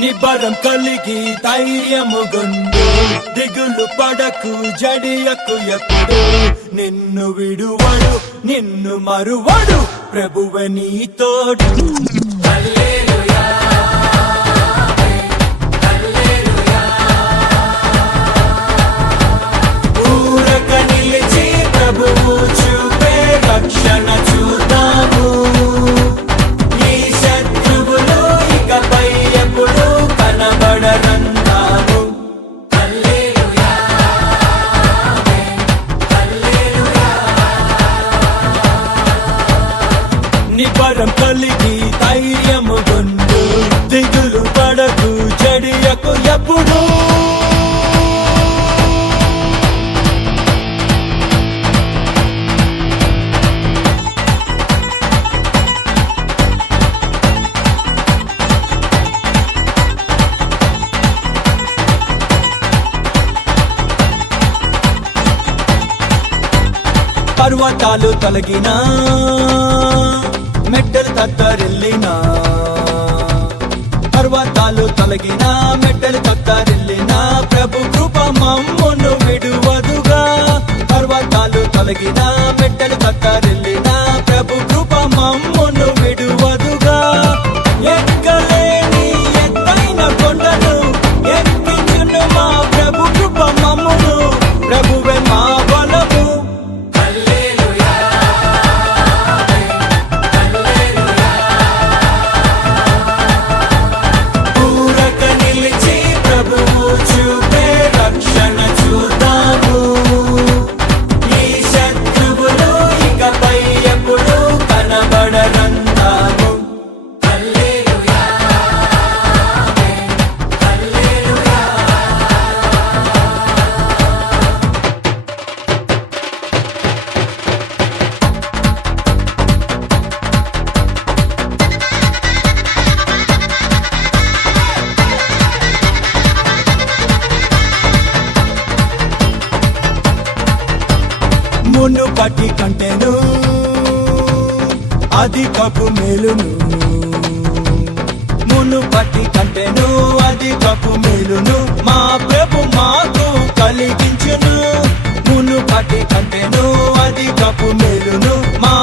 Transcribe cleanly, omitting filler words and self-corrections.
నిబ్బరం కలిగి ధైర్యముగొండు దిగులు పడకు జడియకు ఎప్పుడు నిన్ను విడువడు నిన్ను మరువడు ప్రభువే నీ తోడు హల్లెలూయా హల్లెలూయా ఊరక నిలిచి ప్రభువు చూపే రక్షణ చూద్దాము ఈ శత్రువులు ఇకపై ఎప్పుడు కనబడరంటాము హల్లెలూయా హల్లెలూయా నిబ్బరం కలిగి ధైర్యముగొండు దిగులు పడకు జడియకు ఎప్పుడు పర్వతాలు తొలగినా మెట్టలు తత్తరిల్లినా పర్వతాలు తొలగినా మెట్టలు తత్తరిల్లినా ప్రభు కృప మమ్మును విడువదుగా పర్వతాలు తొలగినా మెట్టలు తత్తరిల్లినా ప్రభు కృప మమ్మును విడువదుగా ఎక్కలేని ఎత్తైన కొండను ఎక్కించును మా ప్రభు కృప మమ్మును ప్రభువే మా బలము చూపే రక్షణ చూద్దాము ఈ శత్రువులు ఇకపై ఎప్పుడు కనబడరంటాము హల్లెలూయా హల్లెలూయా మునుపటి కంటేను అధికపు మేలును మునుపటి కంటేను అధికపు మేలును మా ప్రభు మాకు కలిగించును మునుపటి కంటేను అధికపు మేలును మా